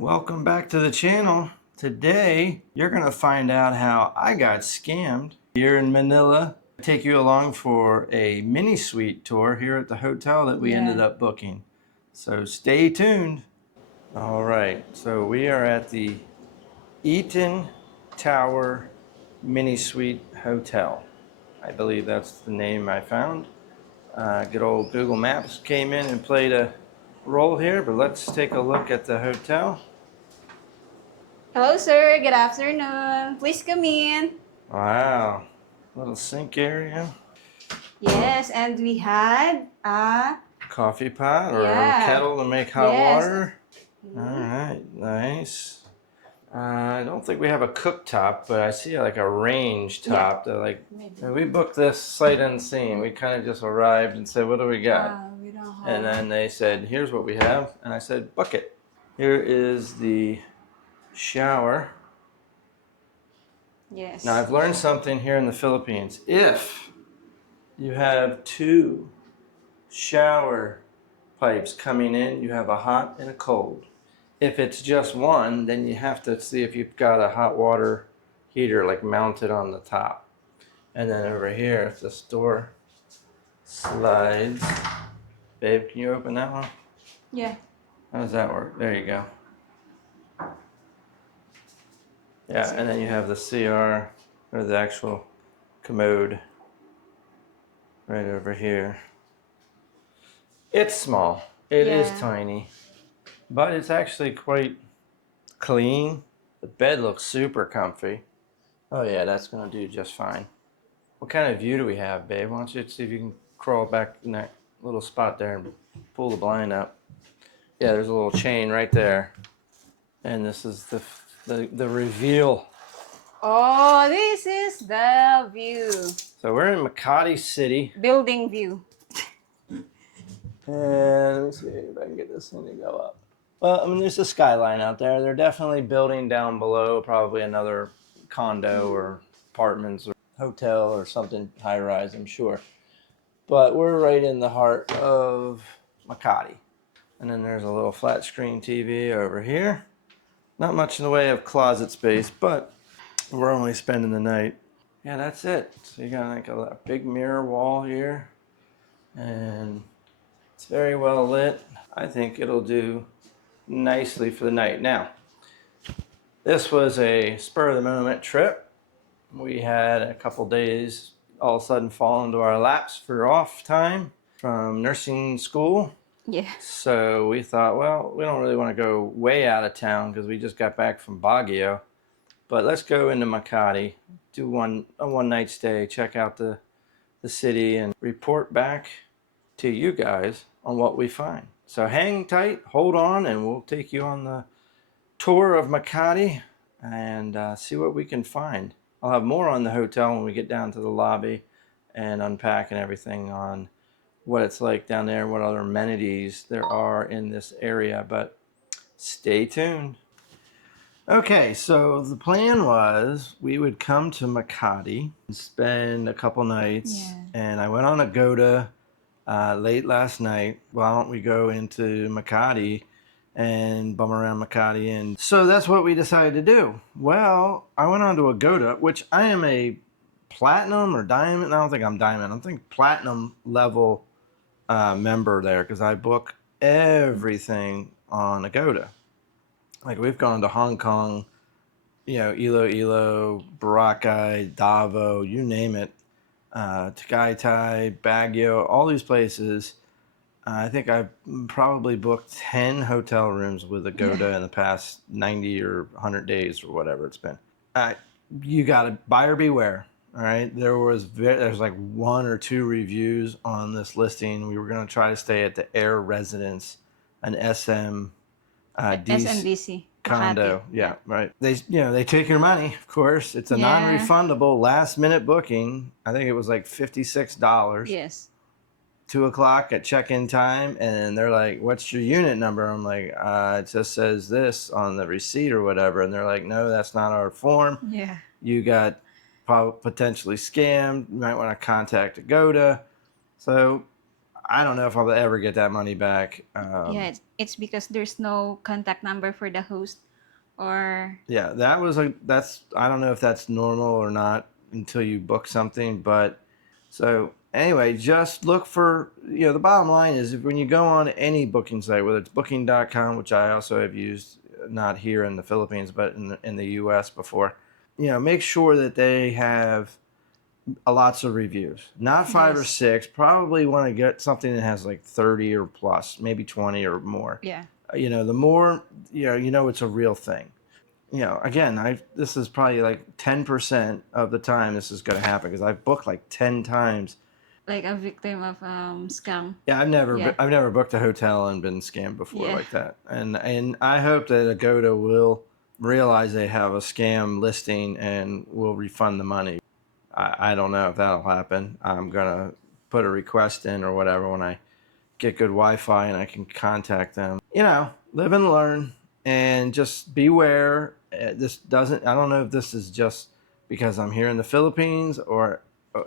Welcome back to the channel. Today, you're going to find out how I got scammed here in Manila. I'll take you along for a mini suite tour here at the hotel that we ended up booking. So stay tuned. All right, so we are at the Eaton Tower Mini Suite Hotel. I believe that's the name I found. Good old Google Maps came in and played a role here, but let's take a look at the hotel. Hello, sir. Good afternoon. Please come in. Wow, little sink area. Yes, and we had Coffee pot or yeah. kettle to make hot Yes. water. All right, nice. I don't think we have a cooktop, but I see like a range top. Yeah. We booked this sight unseen. We kind of just arrived and said, "What do we got?" We don't have. And then they said, "Here's what we have," and I said, "Book it." Here is the shower. Yes. Now I've learned something here in the Philippines. If you have two shower pipes coming in, you have a hot and a cold. If it's just one, then you have to see if you've got a hot water heater like mounted on the top. And then over here, if this door slides, babe, can you open that one? Yeah. How does that work? There you go. Yeah, and then you have the CR, or the actual commode, right over here. It's small. It is tiny, but it's actually quite clean. The bed looks super comfy. Oh yeah, that's gonna do just fine. What kind of view do we have, babe? Why don't you see if you can crawl back in that little spot there and pull the blind up? Yeah, there's a little chain right there, and this is the reveal. Oh, this is the view. So we're in Makati City. Building view. And let me see if I can get this thing to go up. Well, I mean, there's a skyline out there. They're definitely building down below, probably another condo or apartments or hotel or something high rise, I'm sure. But we're right in the heart of Makati. And then there's a little flat screen TV over here. Not much in the way of closet space, but we're only spending the night. Yeah, that's it. So you got like a big mirror wall here. And it's very well lit. I think it'll do nicely for the night. Now, this was a spur of the moment trip. We had a couple days all of a sudden fall into our laps for off time from nursing school. Yeah. So we thought, well, we don't really want to go way out of town because we just got back from Baguio. But let's go into Makati, do a one night stay, check out the city, and report back to you guys on what we find. So hang tight, hold on, and we'll take you on the tour of Makati and see what we can find. I'll have more on the hotel when we get down to the lobby and unpack and everything on what it's like down there, what other amenities there are in this area, but stay tuned. Okay, so the plan was we would come to Makati and spend a couple nights, and I went on Agoda late last night. Why don't we go into Makati and bum around Makati? And so that's what we decided to do. Well, I went on to Agoda, which I am a platinum or diamond. I don't think I'm diamond. I think platinum level member there because I book everything on Agoda. Like we've gone to Hong Kong, Iloilo, Boracay, Davao, you name it, Tagaytay, Baguio, all these places. I think I've probably booked 10 hotel rooms with Agoda in the past 90 or 100 days or whatever it's been. You got to buyer beware. All right. There's like one or two reviews on this listing. We were going to try to stay at the Air Residence, an SMDC condo. Yeah, right. They take your money, of course. It's a non-refundable last minute booking. I think it was like $56. Yes. 2:00 at check-in time, and they're like, "What's your unit number?" I'm like, "It just says this on the receipt or whatever." And they're like, "No, that's not our form. Yeah. You got potentially scammed. You might want to contact Agoda." So I don't know if I'll ever get that money back. Yeah, it's because there's no contact number for the host, or Yeah, that's I don't know if that's normal or not until you book something, but so anyway, just look for, the bottom line is if when you go on any booking site, whether it's booking.com, which I also have used, not here in the Philippines, but in the US before, make sure that they have lots of reviews, not 5 or 6. Probably want to get something that has like 30 or plus, maybe 20 or more. yeah, The more, it's a real thing. Again, this is probably like 10% of the time this is going to happen because I've booked like 10 times. like a victim of scam. Yeah, Yeah, I've never booked a hotel and been scammed before yeah, like that. And I hope that Agoda will realize they have a scam listing and will refund the money. I don't know if that'll happen. I'm gonna put a request in or whatever when I get good Wi-Fi and I can contact them. Live and learn, and just beware. This doesn't. I don't know if this is just because I'm here in the Philippines or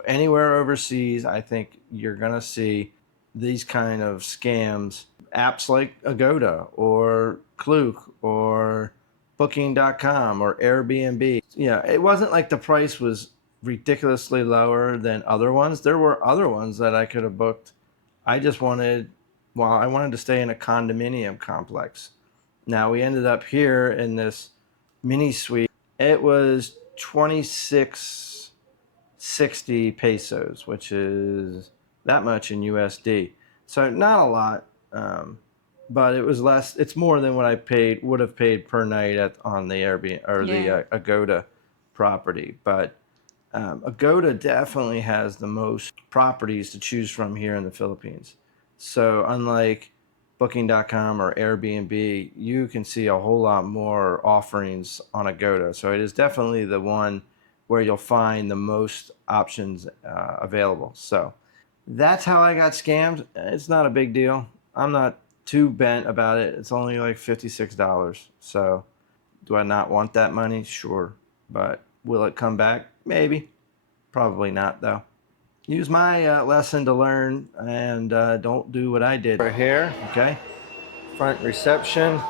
anywhere overseas. I think you're gonna see these kind of scams. Apps like Agoda or Klook or Booking.com or Airbnb. It wasn't like the price was ridiculously lower than other ones. There were other ones that I could have booked. I just wanted, well, I wanted to stay in a condominium complex. Now we ended up here in this mini suite. It was 2660 pesos, which is that much in USD. So not a lot, but it was less. It's more than what I would have paid per night on the Airbnb or the yeah. Agoda property. But Agoda definitely has the most properties to choose from here in the Philippines. So unlike Booking.com or Airbnb, you can see a whole lot more offerings on Agoda. So it is definitely the one where you'll find the most options available. So that's how I got scammed. It's not a big deal. I'm not too bent about it. It's only like $56. So do I not want that money? Sure. But will it come back? Maybe. Probably not, though. Use my lesson to learn and don't do what I did. We're here, okay? Front reception.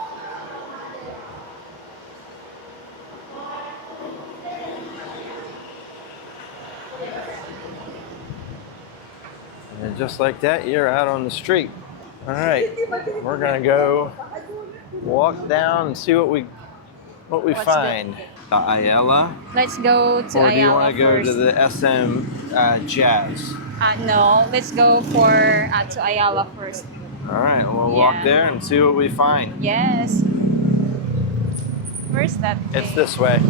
And just like that, you're out on the street. All right, we're gonna go walk down and see what we What's find. The Ayala, Let's go to or do you want Ayala to go to first. the SM Jazz? No, let's go for to Ayala first. All right, we'll walk Yeah. there and see what we find. Yes. Where's that It's thing? this way.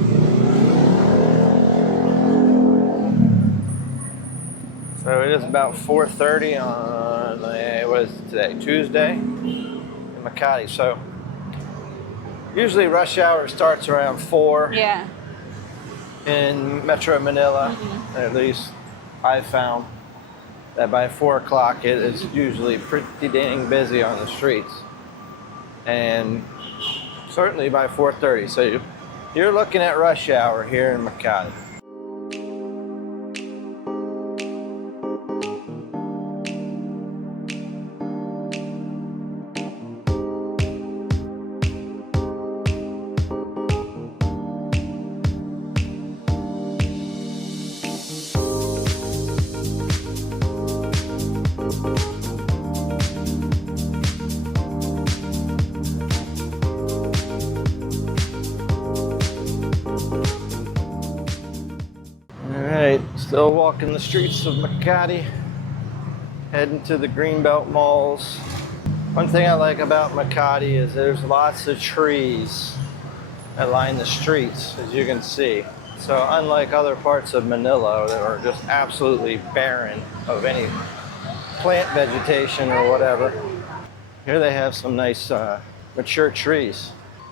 So it is about 4:30 on what is it today? Tuesday in Makati. So usually rush hour starts around 4 Yeah. in Metro Manila. At least I've found that by 4 o'clock it is usually pretty dang busy on the streets, and certainly by 4:30. So you're looking at rush hour here in Makati. Alright, still walking the streets of Makati, heading to the Greenbelt malls. One thing I like about Makati is there's lots of trees that line the streets, as you can see. So unlike other parts of Manila that are just absolutely barren of any plant vegetation or whatever, here they have some nice mature trees.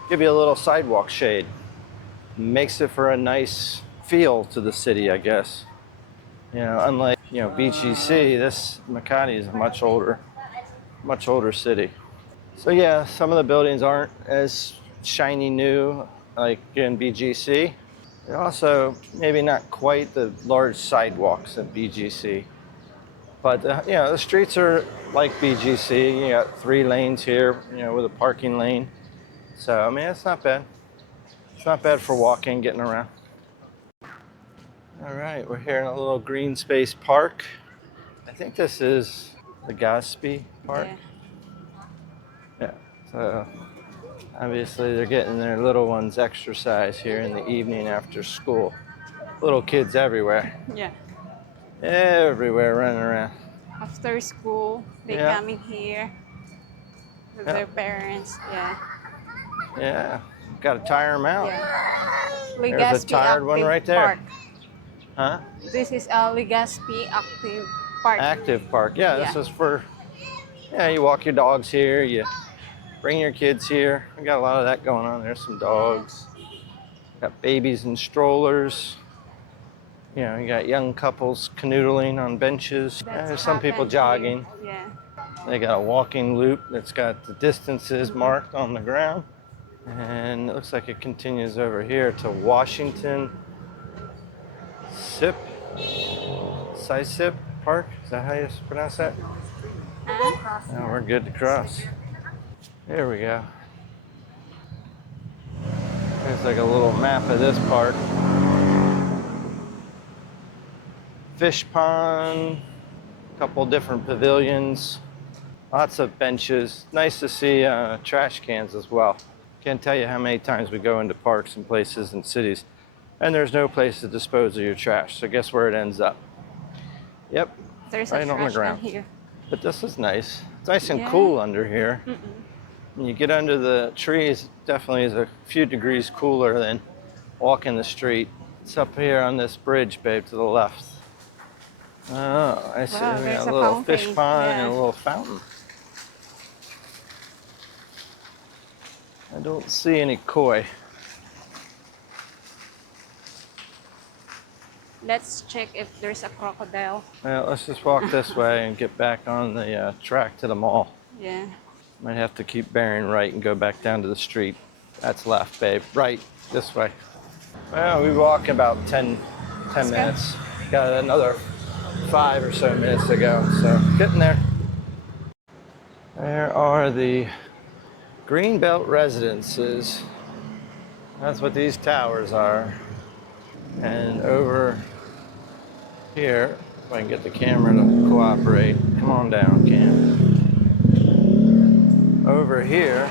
Give you a little sidewalk shade. Makes it for a nice feel to the city, I guess. Unlike, BGC, this Makati is a much older city. So yeah, some of the buildings aren't as shiny new like in BGC. They're also maybe not quite the large sidewalks at BGC. But you know, the streets are like BGC. You got 3 lanes here, you know, with a parking lane. So I mean, it's not bad. It's not bad for walking, getting around. All right, we're here in a little green space park. I think this is the Gaspi Park. Yeah. Yeah. So obviously they're getting their little ones exercise here in the evening after school. Little kids everywhere. Yeah. Everywhere running around. After school, they Yeah. coming here with Yeah. their parents. Yeah. Yeah. Got to tire them out. Yeah. There's a Legazpi tired one Active right there. Park. Huh? This is a Legazpi Active Park. Active Park. Yeah, Yeah. this is for, yeah, you walk your dogs here, you bring your kids here. We got a lot of that going on. There's some dogs. Got babies in strollers. You know, you got young couples canoodling on benches. That's There's some people happened jogging. here. Yeah. They got a walking loop that's got the distances marked on the ground. And it looks like it continues over here to Washington Sip, Sip Park. Is that how you pronounce that? Now we're good to cross. There we go. There's like a little map of this park. Fish pond, a couple different pavilions, lots of benches. Nice to see trash cans as well. Can't tell you how many times we go into parks and places and cities, and there's no place to dispose of your trash. So guess where it ends up? Yep, There's right a on the trash ground. can here. But this is nice. It's nice and Yeah. cool under here. Mm-mm. When you get under the trees, it definitely is a few degrees cooler than walking the street. It's up here on this bridge, babe, to the left. Oh, I see. Wow, We there's got a a little fish fountain. pond Yeah. and a little fountain. I don't see any koi. Let's check if there's a crocodile. Well, let's just walk this way and get back on the track to the mall. Yeah. Might have to keep bearing right and go back down to the street. That's left, babe. Right, this way. Well, we walk about 10 Let's go. minutes. Got another 5 or so minutes to go, so getting there. There are the Greenbelt residences. That's what these towers are. And over here, if I can get the camera to cooperate. Come on down, Cam. Over here,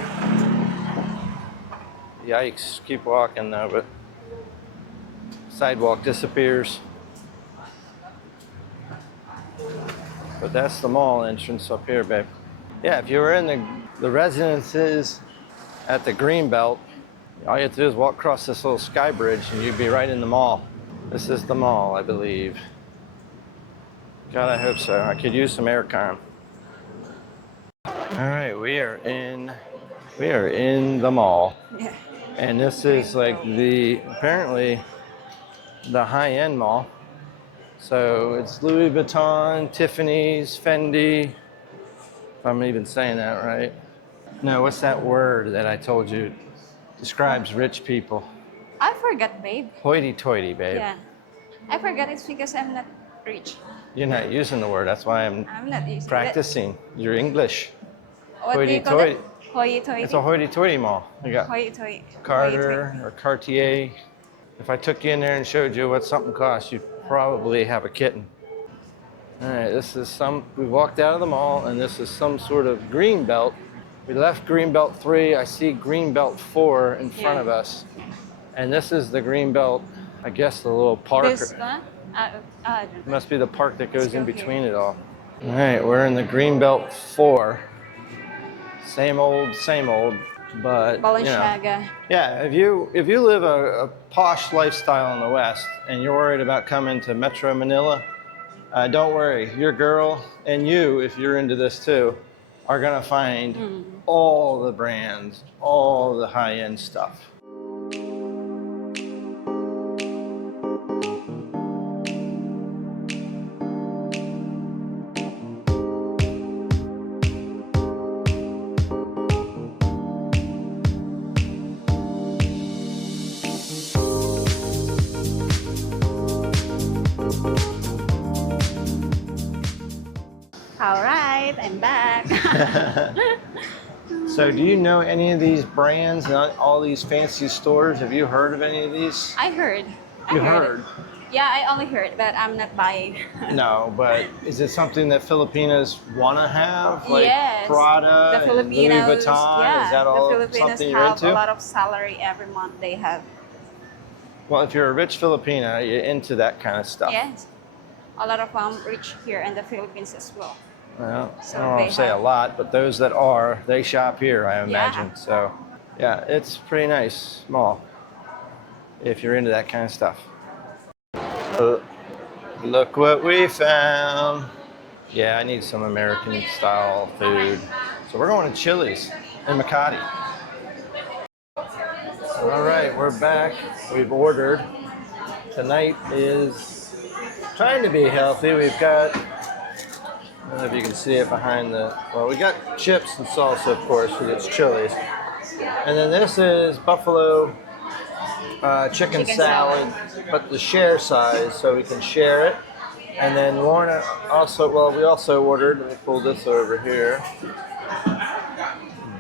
yikes, keep walking though, but sidewalk disappears. But that's the mall entrance up here, babe. Yeah, if you were in the residences at the Greenbelt, all you have to do is walk across this little sky bridge and you'd be right in the mall. This is the mall, I believe. God, I hope so. I could use some aircon. All right, we are in the mall. Yeah. And this is like apparently the high-end mall. So it's Louis Vuitton, Tiffany's, Fendi, if I'm even saying that right. No, what's that word that I told you describes rich people? I forgot, babe. Hoity-toity, babe. Yeah. I forgot it's because I'm not rich. You're not using the word, that's why I'm not using practicing your English. What do you call it? Hoity-toity. Hoity-toity. It's a hoity-toity mall. You got Hoity-toity. Carter or Cartier. If I took you in there and showed you what something costs, you'd probably have a kitten. All right, we walked out of the mall and this is some sort of green belt. We left green belt 3, I see green belt 4 in front of us. And this is the green belt, I guess the little park. This one? It must be the park that goes in go between it all. All right, we're in the green belt 4. Same old, but you know. Balenciaga. Yeah, if you live a posh lifestyle in the West and you're worried about coming to Metro Manila, don't worry. Your girl and you, if you're into this too, are gonna find all the brands, all the high-end stuff. So do you know any of these brands and all these fancy stores? Have you heard of any of these? I heard. You heard? Yeah, I only heard, but I'm not buying. No, but is it something that Filipinos want to have? Like Yes. Prada The and Louis Filipinos, Vuitton? Is that all the Filipinos something you're have into? a lot of salary every month they have. Well, if you're a rich Filipina, you're into that kind of stuff. Yes. A lot of rich here in the Philippines as well. Well, So I don't want they to say a have- lot, but those that are, they shop here, I imagine. Yeah. So, yeah, it's pretty nice, small, if you're into that kind of stuff. Look what we found. Yeah, I need some American style food. So we're going to Chili's in Makati. All right, we're back. We've ordered. Tonight is trying to be healthy. We've got, I don't know if you can see it behind the, well, we got chips and salsa, of course, because it's Chili's. And then this is buffalo chicken salad, but the share size, so we can share it. And then Lorna also, well, we also ordered, let me pull this over here,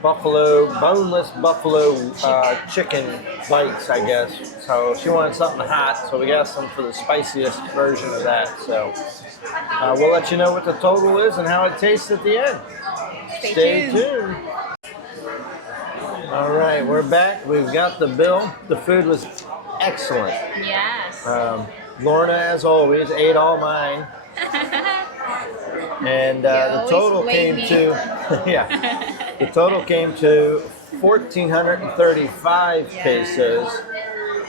boneless buffalo chicken bites, I guess. So she wanted something hot, so we got some for the spiciest version of that. So we'll let you know what the total is and how it tastes at the end. Stay tuned. All right, we're back. We've got the bill. The food was excellent. Yes. Lorna, as always, ate all mine. And the total came to, yeah, the total came to 1,435 pesos.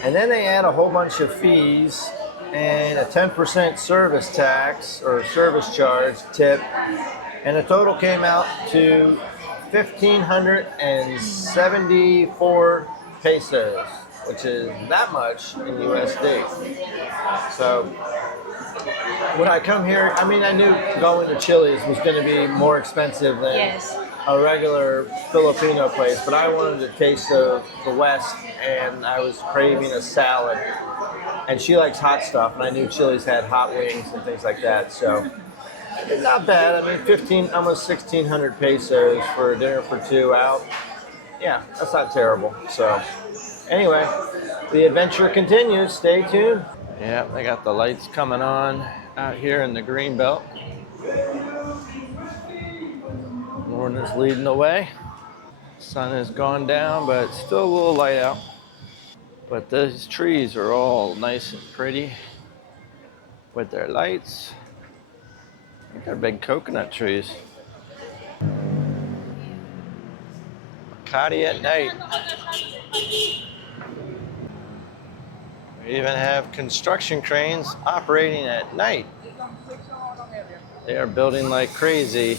And then they add a whole bunch of fees and a 10% service tax or service charge tip. And the total came out to 1,574 pesos, which is that much in USD. So when I come here, I mean, I knew going to Chili's was going to be more expensive than Yes. a regular Filipino place, but I wanted to taste the West, and I was craving a salad. And she likes hot stuff, and I knew Chili's had hot wings and things like that, so not bad. I mean, almost 1,600 pesos for a dinner for two out. Yeah, that's not terrible. So anyway, the adventure continues. Stay tuned. Yeah, they got the lights coming on out here in the green belt. Lorna's leading the way. Sun has gone down, but it's still a little light out. But these trees are all nice and pretty with their lights. I think they're big coconut trees. Makati at night. We even have construction cranes operating at night. They are building like crazy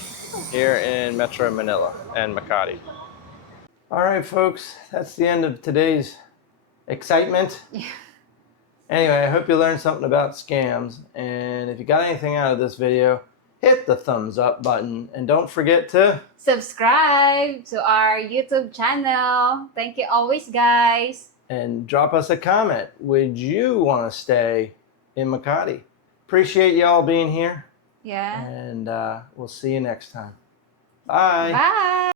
here in Metro Manila and Makati. All right, folks, that's the end of today's excitement. Yeah. Anyway, I hope you learned something about scams. And if you got anything out of this video, hit the thumbs up button. And don't forget to Subscribe to our YouTube channel. Thank you always, guys. and drop us a comment. Would you want to stay in Makati? Appreciate y'all being here. Yeah. And we'll see you next time. Bye. Bye.